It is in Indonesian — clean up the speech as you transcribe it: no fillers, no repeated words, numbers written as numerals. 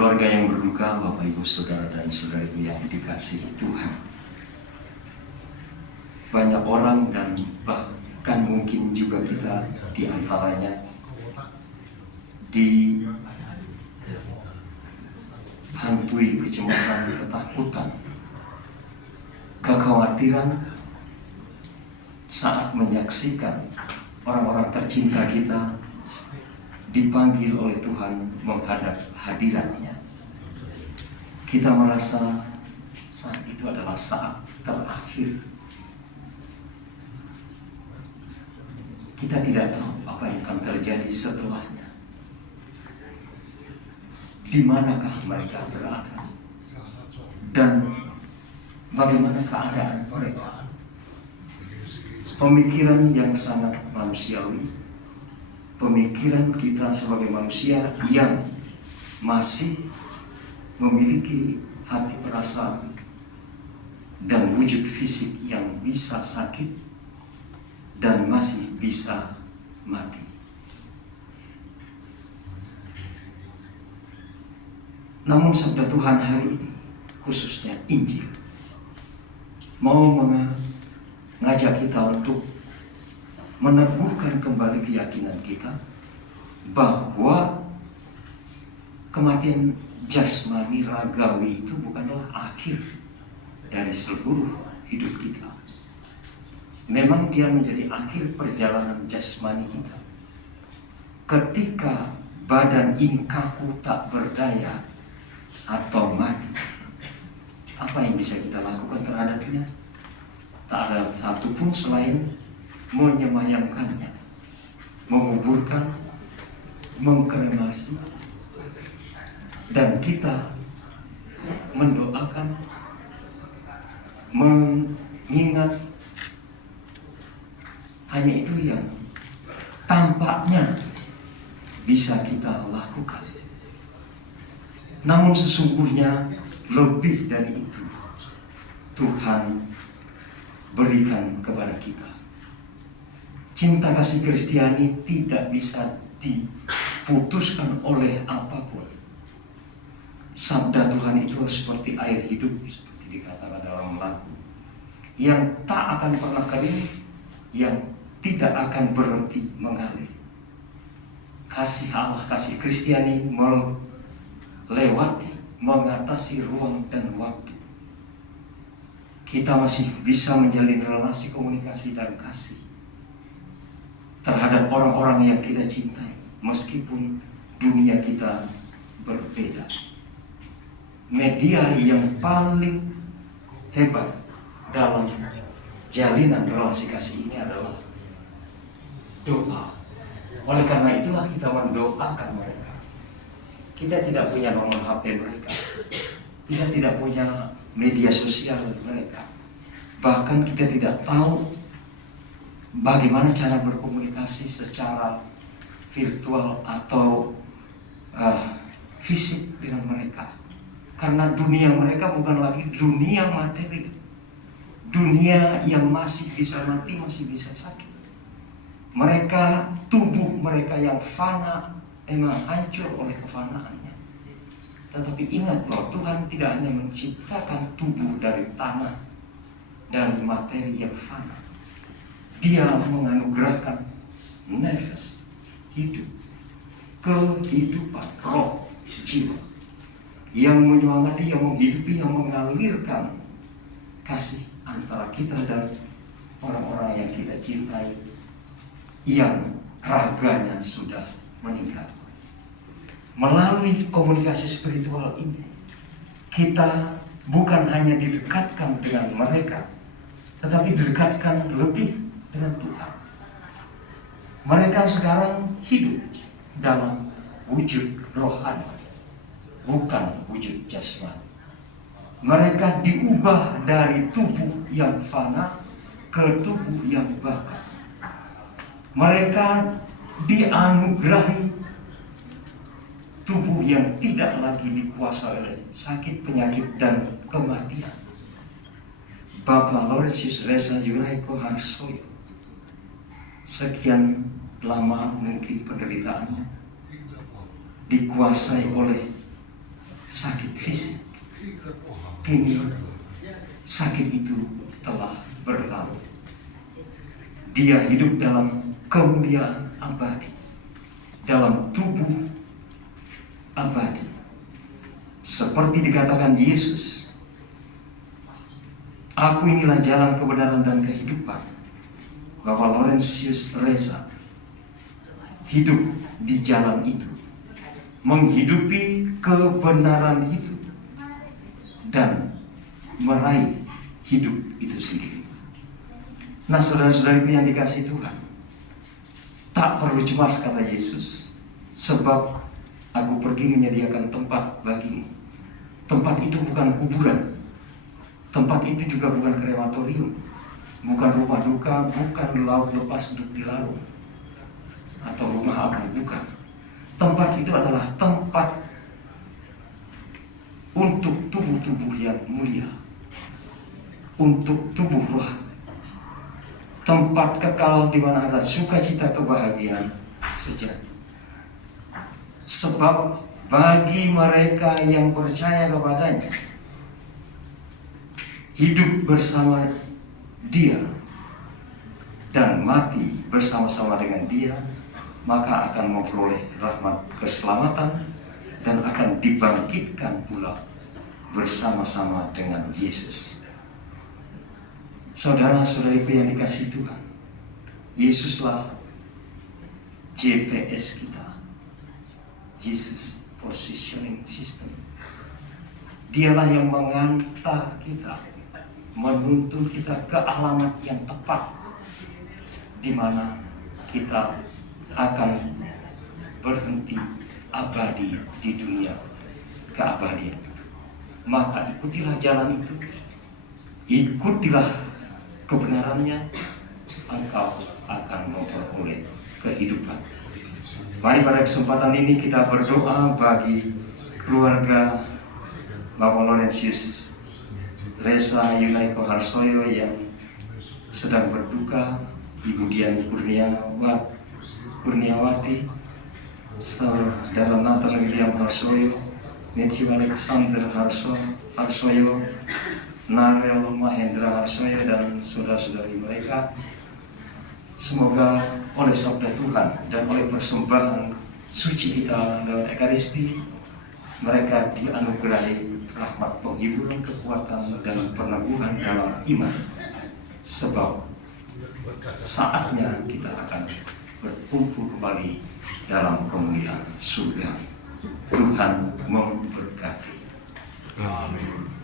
Keluarga yang berduka, Bapak Ibu Saudara dan Saudariku yang dikasihi Tuhan. Banyak orang dan bahkan mungkin juga kita di antaranya dihantui kecemasan, ketakutan, kekhawatiran saat menyaksikan orang-orang tercinta kita dipanggil oleh Tuhan menghadap hadirat-Nya. Kita merasa saat itu adalah saat terakhir. Kita tidak tahu apa yang akan terjadi setelahnya. Di manakah mereka berada? Dan bagaimana keadaan mereka? Pemikiran yang sangat manusiawi, pemikiran kita sebagai manusia yang masih memiliki hati perasaan dan wujud fisik yang bisa sakit dan masih bisa mati. Namun sabda Tuhan hari ini, khususnya Injil, mau mengajak kita untuk meneguhkan kembali keyakinan kita bahwa kematian jasmani ragawi itu bukanlah akhir dari seluruh hidup kita. Memang dia menjadi akhir perjalanan jasmani kita. Ketika badan ini kaku tak berdaya atau mati, apa yang bisa kita lakukan terhadapnya? Tak ada satupun selain menyemayamkannya, menguburkan, mengkremasi, dan kita mendoakan, mengingat. Hanya itu yang tampaknya bisa kita lakukan. Namun sesungguhnya lebih dari itu Tuhan berikan kepada kita. Cinta kasih Kristiani tidak bisa diputuskan oleh apapun. Sabda Tuhan itu seperti air hidup, seperti dikatakan dalam lagu, yang tak akan pernah kering, yang tidak akan berhenti mengalir. Kasih Allah, kasih Kristiani melewati, mengatasi ruang dan waktu. Kita masih bisa menjalin relasi komunikasi dan kasih terhadap orang-orang yang kita cintai, meskipun dunia kita berbeda. Media yang paling hebat dalam jalinan relasi kasih ini adalah doa. Oleh karena itulah kita mendoakan mereka. Kita tidak punya nomor HP mereka, kita tidak punya media sosial mereka, bahkan kita tidak tahu bagaimana cara berkomunikasi secara virtual atau fisik dengan mereka. Karena dunia mereka bukan lagi dunia materi, dunia yang masih bisa mati, masih bisa sakit. Mereka, tubuh mereka yang fana memang hancur oleh kefanaannya. Tetapi ingat bahwa Tuhan tidak hanya menciptakan tubuh dari tanah, dari materi yang fana. Dia menganugerahkan nafas, hidup, kehidupan, roh, jiwa, yang menyemangati, yang menghidupi, yang mengalirkan kasih antara kita dan orang-orang yang kita cintai, yang raganya sudah meninggal. Melalui komunikasi spiritual ini, kita bukan hanya didekatkan dengan mereka, tetapi didekatkan lebih dengan Tuhan. Mereka sekarang hidup dalam wujud rohani, bukan wujud jasmani. Mereka diubah dari tubuh yang fana ke tubuh yang bakal. Mereka dianugerahi tubuh yang tidak lagi dikuasai oleh sakit, penyakit, dan kematian. Bapak Laurentius Reza Juraiko Harsoyo, sekian lama mungkin penderitaannya, dikuasai oleh sakit fisik. Kini sakit itu telah berlalu. Dia hidup dalam kemuliaan abadi, dalam tubuh abadi. Seperti dikatakan Yesus, "Aku inilah jalan, kebenaran, dan kehidupan." Bapak Laurentius Reza hidup di jalan itu, menghidupi kebenaran itu, dan meraih hidup itu sendiri. Nah, saudara-saudariku yang dikasihi Tuhan, tak perlu cemas, kata Yesus, sebab aku pergi menyediakan tempat bagimu. Tempat itu bukan kuburan, tempat itu juga bukan krematorium, bukan rumah duka, bukan laut lepas duduk di laut, atau rumah abu, bukan. Tempat itu adalah tempat untuk tubuh-tubuh yang mulia, untuk tubuh rohani. Tempat kekal di mana ada sukacita, kebahagiaan sejati. Sebab bagi mereka yang percaya kepadanya, hidup bersama Dia dan mati bersama-sama dengan Dia, maka akan memperoleh rahmat keselamatan dan akan dibangkitkan pula bersama-sama dengan Yesus. Saudara-saudariku yang dikasihi Tuhan, Yesuslah GPS kita. Jesus Positioning System. Dialah yang mengantar kita, menuntun kita ke alamat yang tepat, di mana kita akan berhenti abadi di dunia keabadian. Maka ikutilah jalan itu, ikutilah kebenarannya, engkau akan memperoleh kehidupan. Mari pada kesempatan ini kita berdoa bagi keluarga Bapak Laurentius Reza Yunaiko Harsoyo yang sedang berduka, Ibu Dian Kurniawati, Saudara Nathan William Harsoyo, Matthew Alexander Harsoyo, Narel Mahendra Harsoyo, dan saudara-saudari mereka. Semoga oleh sabda Tuhan dan oleh persembahan suci kita lewat Ekaristi, mereka dianugerahi rahmat penghiburan, kekuatan, dan peneguhan dalam iman. Sebab saatnya kita akan berkumpul kembali dalam kemuliaan surga. Tuhan memberkati. Amin.